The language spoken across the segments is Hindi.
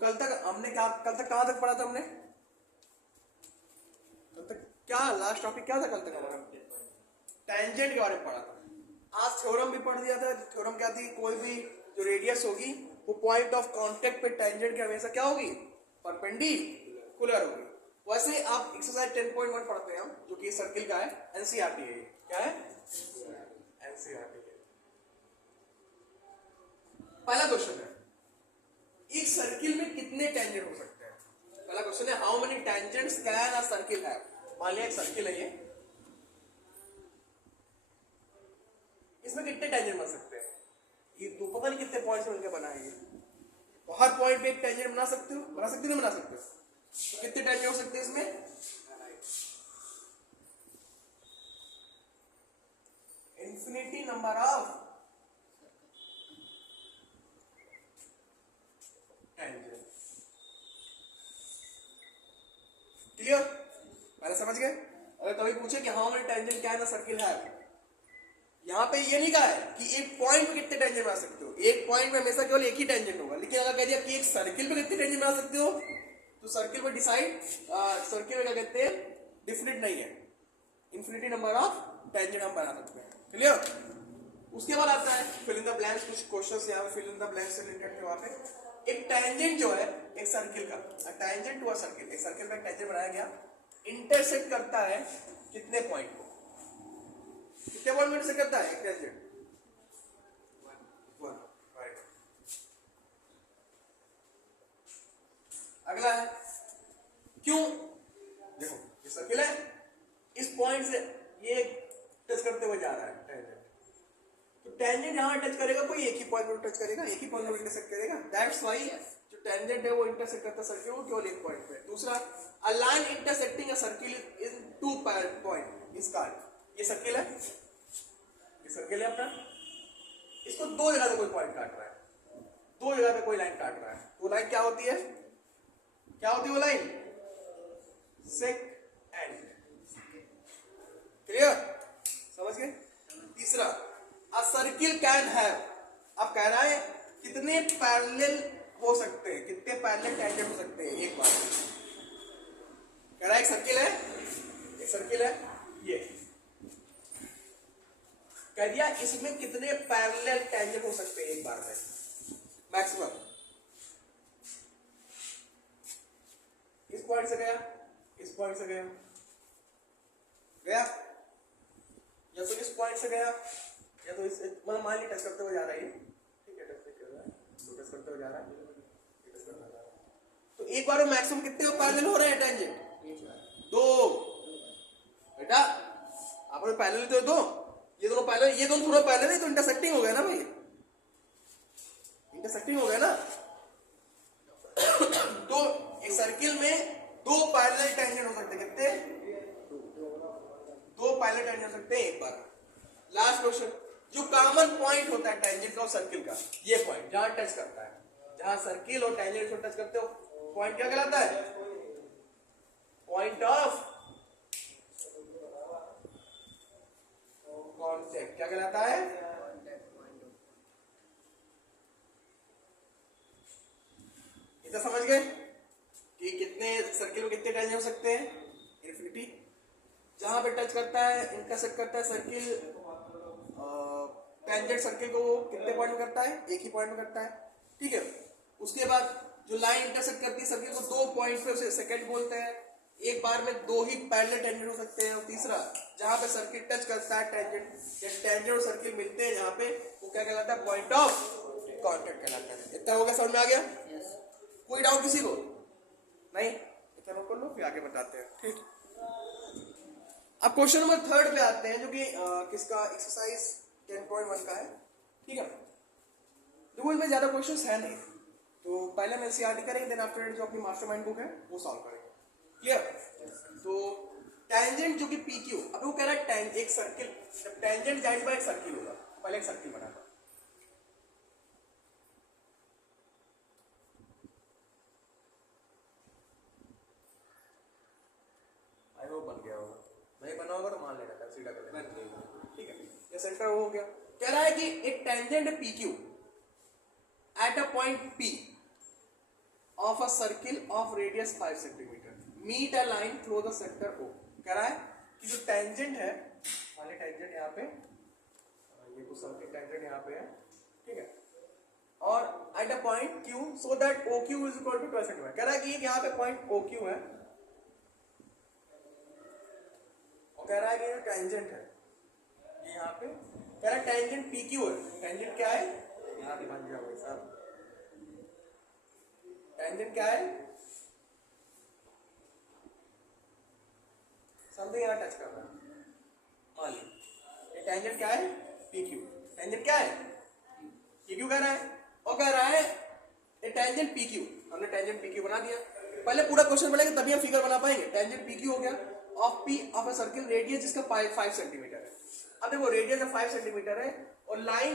कल तक हमने क्या, कल तक कहाँ तक पढ़ा था हमने? कल तक क्या लास्ट टॉपिक क्या था कल तक हमारा? टेंजेंट के बारे में पढ़ा था। आज थ्योरम भी पढ़ दिया था। थ्योरम क्या थी? कोई भी जो रेडियस होगी वो पॉइंट ऑफ कांटेक्ट पे टेंजेंट के हमेशा क्या होगी? परपेंडिकुलर होगी। वैसे आप एक्सरसाइज 10.1 पढ़ते हैं हम, जो कि सर्किल का है, एनसीईआरटी है। क्या है? एनसीईआरटी है। पहला क्वेश्चन है, एक सर्किल में कितने टेंजेंट हो सकते हैं? पहला क्वेश्चन है, how many tangents can a circle have? मान लिया एक सर्किल है ये, इसमें कितने टेंजेंट बन सकते हैं? ये तो पता नहीं कितने पॉइंट्स मिलकर बना है ये। तो हर पॉइंट पे एक टेंजेंट बना सकते हो? बना सकते हो? नहीं बना सकते हो? तो कितने टेंजेंट हो सकते हैं इसमें? Infinity number of tangent. Clear? पहले समझ गए? अगर कभी पूछे कि how many tangent can a circle have, यहाँ पे ये नहीं कहा है कि एक पॉइंट पे कितने टेंजेंट बना सकते हो। एक पॉइंट में हमेशा केवल एक ही टेंजेंट होगा। लेकिन अगर कह दिया कि एक सर्किल पे कितने टेंजेंट बना सकते हो, तो सर्किल में डिसाइड, सर्किल में क्या कहते हैं, डिफिनिट नहीं है। इंफिनिटी नंबर ऑफ टेंजेंट हम बना सकते हैं। क्लियर? उसके बाद आता है फिल इन द ब्लैंक्स। कुछ क्वेश्चंस यहाँ पे फिल इन द ब्लैंक्स से रिलेटेड थे। वहां पे एक टेंजेंट जो है एक सर्किल का, टेंजेंट टू अ सर्किल, एक सर्किल में टेंजेंट बनाया गया, इंटरसेक्ट करता है कितने पॉइंट को? कितने पॉइंट में इंटरसेक्ट करता है एक टेंजेंट? राइट। अगला है क्यों? देखो ये सर्किल है, इस पॉइंट से ये टच करते हुए जा रहा है टेंजेंट, तो टेंजेंट जहां टच करेगा कोई एक ही पॉइंट में टच करेगा, एक ही पॉइंट में इंटरसेक्ट करेगा। दैट्स व्हाई जो टेंजेंट है वो इंटरसेक्ट करता है सर्किल को केवल एक पॉइंट पे। दूसरा, a line intersecting a circle in two point is called. ये सर्किल है, ये सर्किल है अपना, इसको दो जगह पे कोई पॉइंट काट रहा है, दो जगह पे कोई लाइन काट रहा है। वो लाइन क्या होती है? क्या होती है वो लाइन? Sec and. क्लियर? समझ गए? तीसरा, अ सर्किल कैन हैव, अब कह रहा है कितने पैरेलल हो सकते हैं, कितने पैरेलल टेंजेंट हो सकते हैं एक बार। कह रहा है एक सर्किल है, एक सर्किल है ये, कह दिया इसमें कितने पैरेलल टेंजेंट हो सकते हैं एक बार में, मैक्सिमम। इस पॉइंट से गया, इस पॉइंट से गया, गया, या तो इस पॉइंट से गया, या तो इस, मतलब मान ली टच करते हुए जा रहा है, ठीक है, टच कर रहा है, तो टच करते हुए जा रहा है, टच करते हुए जा रहा है। तो एक बार में मैक्सिमम कितने पैरेलल हो रहे हैं टेंजेंट? दो। बेटा आपने पैरेलल तो दो, ये दोनों पैरेलल, ये दोनों थोड़ा पैरेलल है, तो इंटरसेक्टिंग हो गया ना भाई, इंटरसेक्टिंग हो गया ना। तो एक सर्किल में दो पैरेलल टेंजेंट हो सकते हैं, कितने? दो पैरेलल टेंजेंट हो सकते हैं एक बार। लास्ट क्वेश्चन, जो कॉमन पॉइंट होता है टेंजेंट का और सर्किल का, ये पॉइंट जहां टच करता है, जहां सर्किल और टेंजेंट को टच करते हो, पॉइंट क्या कहलाता है? Point of contact. क्या कहलाता है? इतना समझ गए कि कितने सर्किल में कितने टेंजेंट हो सकते हैं? इन्फिनिटी। जहां पे टच करता है, इंटरसेक्ट करता है सर्किल, टेंजेंट सर्किल को कितने पॉइंट में करता है? एक ही पॉइंट में करता है, ठीक है। उसके बाद जो लाइन इंटरसेक्ट करती है सर्किल को दो पॉइंट पे, उसे सेकंड बोलते हैं। एक बार में दो ही पैरेलल टेंजेंट हो सकते हैं। और तीसरा, जहां पे सर्किल टच करता है टेंजेंट, या टेंजेंट और सर्किल मिलते हैं जहां पे, वो क्या कहलाता है? पॉइंट ऑफ कांटेक्ट कहलाता है। इतना हो गया, समझ में आ गया? कोई डाउट किसी को? नहीं? इतना नोट कर लो, फिर आगे बताते हैं, ठीक। अब क्वेश्चन नंबर 3 पे आते हैं, जो कि किसका, एक्सरसाइज 10.1 का है, ठीक है। देखो इसमें ज्यादा क्वेश्चंस है नहीं, तो पहले हम एनसीईआरटी करेंगे, देन आफ्टर जो अपनी मास्टरमाइंड बुक है वो सॉल्व करेंगे। क्लियर? तो टेंजेंट जो कि PQ, अब वो कह रहा है एक सर्किल, जब टेंजेंट जाइड बाय एक सर्किल होगा, पहले एक सर्किल बना था, आई होप बन गया होगा, नहीं बना होगा तो मान लेना, सीधा कर लेना, ठीक है। ये सेंटर हो गया। कह रहा है कि एक tangent PQ at a point P of of a circle of radius 5 centimetre meet a line through the sector O। कह रहा है कि जो टेंजेंट है, वाले टेंजेंट यहाँ पे, ये कुछ समथिंग टेंजेंट यहाँ पे है, ठीक है, और at a point Q so that OQ is equal to 12 centimetre. कह रहा है कि यहाँ पे पॉइंट OQ है और कह रहा है कि ये टेंजेंट है, ये यहाँ पे कह रहा है टेंजेंट PQ है। टेंजेंट क्या है, यहाँ ध्यान दिया भाई साहब, टेंजेंट क्या है, समथिंग यहाँ टच कर रहा है, मान ली ये टेंजेंट क्या है, PQ। टेंजेंट क्या है, PQ कह रहा है, और कह रहा है ये टेंजेंट PQ। हमने टेंजेंट PQ बना दिया, पहले पूरा क्वेश्चन बनाएंगे तभी हम फिगर बना पाएंगे। टेंजेंट PQ हो गया of P of a circle radius जिसका 5 सेंटीमीटर है। अब देखो रेडियस 5 सेंटीमीटर है और line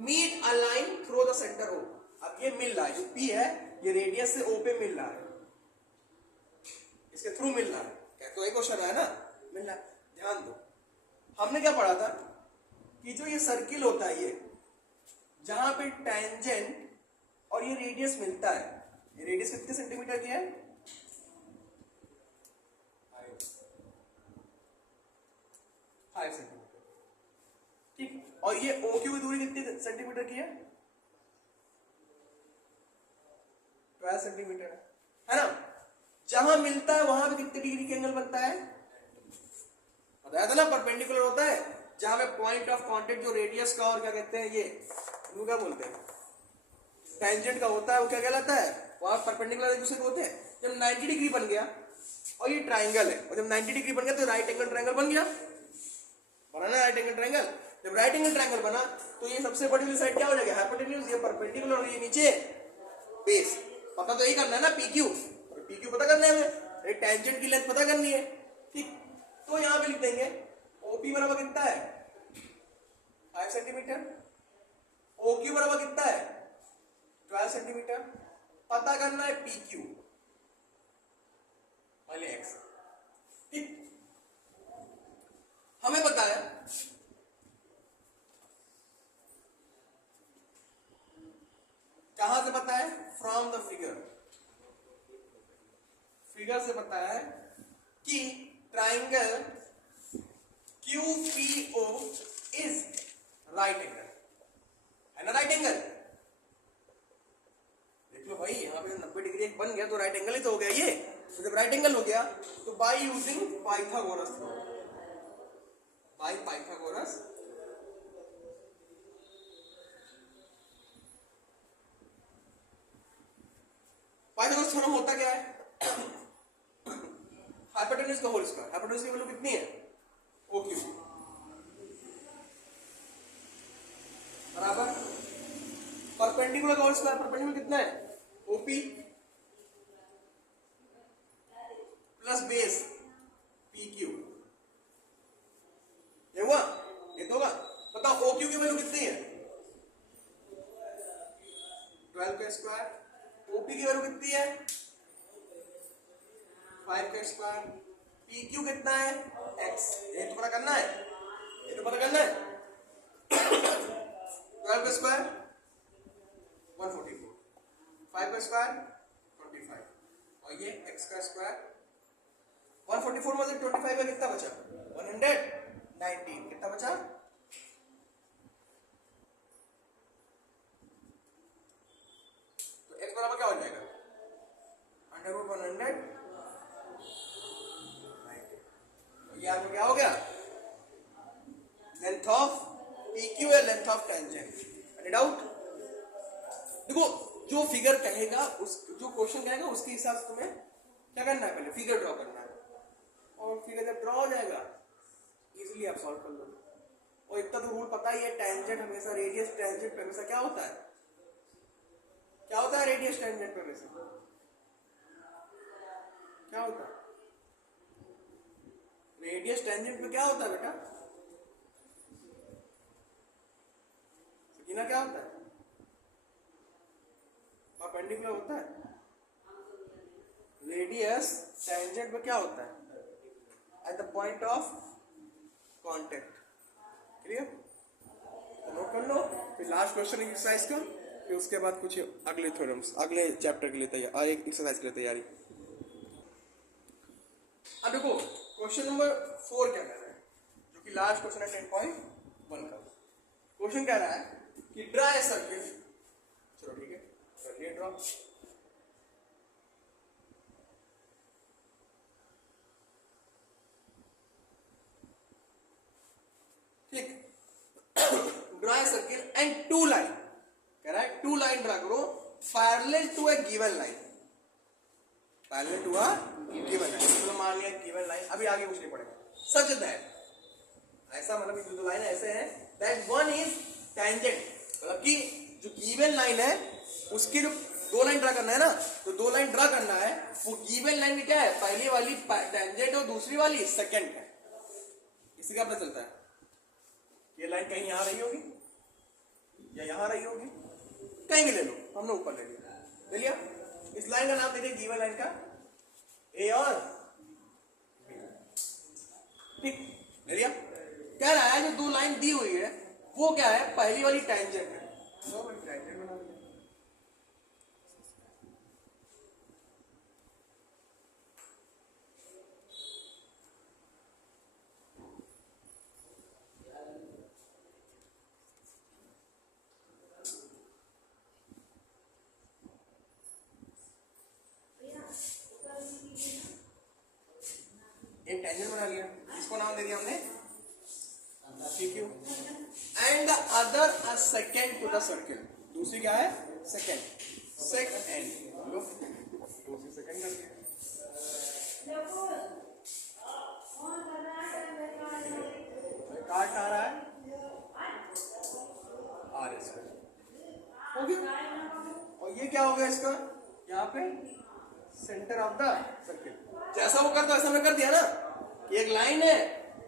meet a line through the centre O। अब ये मिल रहा है, जो P है ये रेडियस से O पे मिल रहा है, इसके थ्रू मिल रहा है, क्या तो एक क्वेश्चन है ना, मिल रहा है। ध्यान दो, हमने क्या पढ़ा था कि जो ये सर्किल होता है, ये जहां पे टेंजेंट और ये रेडियस मिलता है, ये रेडियस कितने सेंटीमीटर की है, 5 सेंटीमीटर, ठीक, और ये OQ की दूरी कितनी सेंटीमीटर की है, 12 सेंटीमीटर है ना। जहां मिलता है वहां पे कितने डिग्री के एंगल बनता है, बताया था ना, परपेंडिकुलर होता है। जहां पे पॉइंट ऑफ कांटेक्ट जो रेडियस का और क्या कहते हैं, ये क्या बोलते हैं, टेंजेंट का होता है, वो क्या कहलाता है, वहां परपेंडिकुलर एक दूसरे को होते हैं। जब 90 डिग्री बन गया और ये ट्राइंगल है, और जब 90 डिग्री बन गया तो राइट एंगल ट्राइंगल बन गया, बना ना राइट एंगल ट्राइंगल। जब राइट एंगल ट्राइंगल बना तो ये सबसे बड़ी वाली साइड क्या हो जाएगा, हाइपोटेन्यूज, ये परपेंडिकुलर और ये नीचे बेस। पता तो यही करना है ना, PQ, और PQ पता करना है हमें, टेंजेंट की लेंथ पता करनी है, ठीक। तो यहां पे लिख देंगे OP बराबर कितना है, 5 सेंटीमीटर, OQ बराबर कितना है, 12 सेंटीमीटर। पता करना है PQ वाले X, ठीक। हमें बताया कहां से पता है, फ्रॉम द फिगर, फिगर से पता है कि triangle QPO is right angle, है ना, राइट एंगल। देख लो भाई, यहां पे 90 डिग्री एक बन गया तो राइट एंगल ही तो हो गया ये। तो जब राइट एंगल हो गया तो by using Pythagoras law, by Pythagoras Pythagoras theorem होता क्या है, हाइपोटेन्यूज का होल स्क्वायर, हाइपोटेन्यूज की वैल्यू कितनी है, OQ बराबर परपेंडिकुलर का होल स्क्वायर, परपेंडिकुलर कितना है, OP प्लस बेस PQ, ये हुआ, ये तो होगा। बताओ OQ की वैल्यू कितनी है, 12 का स्क्वायर, OP की वैल्यू कितनी है, 5 का स्क्वायर, PQ कितना है, X, ये तो पता करना है, ये तो पता करना है। 12 का स्क्वायर 144, 5 का स्क्वायर 25, और ये X का स्क्वायर 144 में से 25 का कितना बचा, 119, कितना बचा, तो X बराबर क्या हो जाएगा, √100, ये आपको क्या हो गया, लेंथ ऑफ PQ है, length of tangent. Any doubt? देखो जो फिगर कहेगा, उस जो क्वेश्चन कहेगा उसके हिसाब से तुम्हें क्या करना है, पहले फिगर ड्रॉ करना है, और फिगर जब ड्रॉ हो जाएगा इजीली आप सॉल्व कर लो। और इतना तो रूल पता ही है, टेंजेंट हमेशा रेडियस टेंजेंट पे हमेशा क्या होता है, क्या होता है, रेडियस टेंजेंट पे हमेशा क्या होता है, रेडियस टेंजेंट पे क्या होता है बेटा, सकीना क्या होता है, परपेंडिकुलर होता है, रेडियस टेंजेंट पे क्या होता है, at the point of contact. Clear? तो नोट कर लो, फिर लास्ट क्वेश्चन एक्सरसाइज का फिर उसके बाद कुछ अगले थ्योरम्स, अगले चैप्टर के लिए तैयार, एक एक्सरसाइज के लिए तैयारी। अब देखो क्वेश्चन नंबर 4 क्या कह रहा है, जो कि लास्ट क्वेश्चन है 10.1 का। क्वेश्चन कह रहा है कि ड्रा ए सर्किल, चलो ठीक है कर लिए ड्रा। ठीक, draw a circle and 2 line, कह रहा है 2 लाइन ड्रा करो parallel to a given line, parallel to a given line. तो मान लिया गिवन लाइन, अभी आगे कुछ नहीं पड़ेगा। सच दैट, ऐसा मतलब कि 2 लाइन ऐसे हैं दैट वन इज टेंजेंट, मतलब कि जो गिवन लाइन है उसकी जो 2 लाइन ड्रा करना है ना, तो 2 लाइन ड्रा करना है, वो गिवन लाइन में क्या है, पहली वाली टेंजेंट और दूसरी वाली सेकंड है। इसी का पता चलता है ये लाइन कहीं यहां रही होगी या यहां रही होगी, कहीं भी ले लो, हमने ऊपर ले लिया। इस लाइन का नाम दे दिया गिवन लाइन का ए और ठीक ले लिया। कह रहा है जो 2 लाइन दी हुई है वो क्या है, पहली वाली टेंजेंट है, तो टेंजेंट बना दिया। एक टेंजेंट बना लिया, इसको नाम दे दिया हमने PQ, and the other a second to the circle, दूसरी क्या है सेकंड, सेकंड लो दूसरी सेकंड कर दिया। काट आ रहा है आर स्क्वायर हो गया, और ये क्या हो गया इसका, यहाँ पे सेंटर ऑफ द सर्किल। जैसा वो करता वैसा हमने कर दिया ना, एक लाइन है,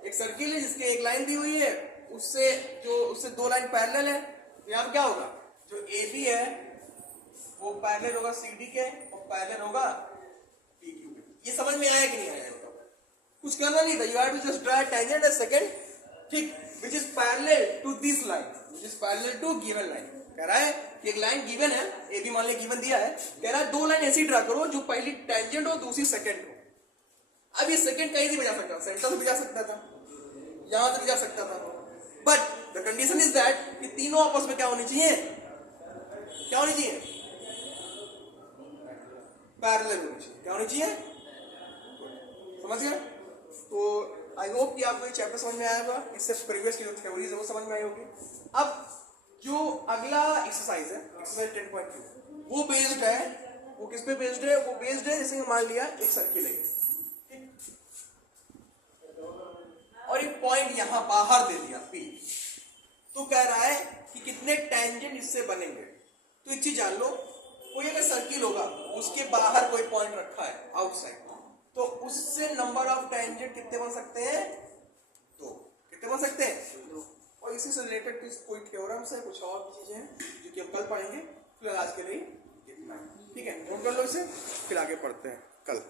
एक सर्किल है जिसके एक लाइन दी हुई है, उससे 2 लाइन पैरेलल है, तो यहाँ क्या होगा, जो AB है वो पैरेलल होगा CD के और पैरेलल होगा PQ के। ये समझ में आया कि नहीं आया, कुछ करना नहीं था, you have to just draw tangent as second, ठीक, which is parallel to this line, which is parallel to given line. कह रहा है कि एक लाइन गिवन है, AB मान लिया गिवन दिया है, कह रहा है 2 लाइन ऐसी ड्रा करो जो पहली टेंजेंट हो दूसरी सेकंड हो। अब ये सेकंड कहीं से भी जा सकता था, सेंटर से भी जा सकता था, यहां से भी जा सकता था, but the condition is that कि तीनों आपस में क्या होनी चाहिए, क्या होनी चाहिए, पैरेलल होनी चाहिए, क्या होनी चाहिए, समझ गए। तो आई होप कि आपको ये चैप्टर समझ में आया होगा, इससे प्रीवियस की जो थ्योरीज है वो समझ में आई होगी। अब जो अगला एक्सरसाइज है, एक्सरसाइज 10.2, वो बेस्ड है, वो किस पे बेस्ड है, वो बेस्ड है जैसे मान लिया एक सर्किल है, और एक पॉइंट यहां बाहर दे दिया P, तो कह रहा है कि कितने टेंजेंट इससे बनेंगे। तो एक चीज जान लो, कोई अगर सर्किल होगा उसके बाहर कोई पॉइंट रखा है आउटसाइड, तो उससे नंबर ऑफ टेंजेंट कितने बन सकते हैं, 2, कितने बन सकते हैं। और इसी से रिलेटेड कोई थ्योरम्स है, कुछ और चीजें हैं जो कि हम कल पढ़ेंगे, फिलहाल आज के लिए इतना, ठीक है, नोट कर लो इसे, फिर आगे पढ़ते हैं कल।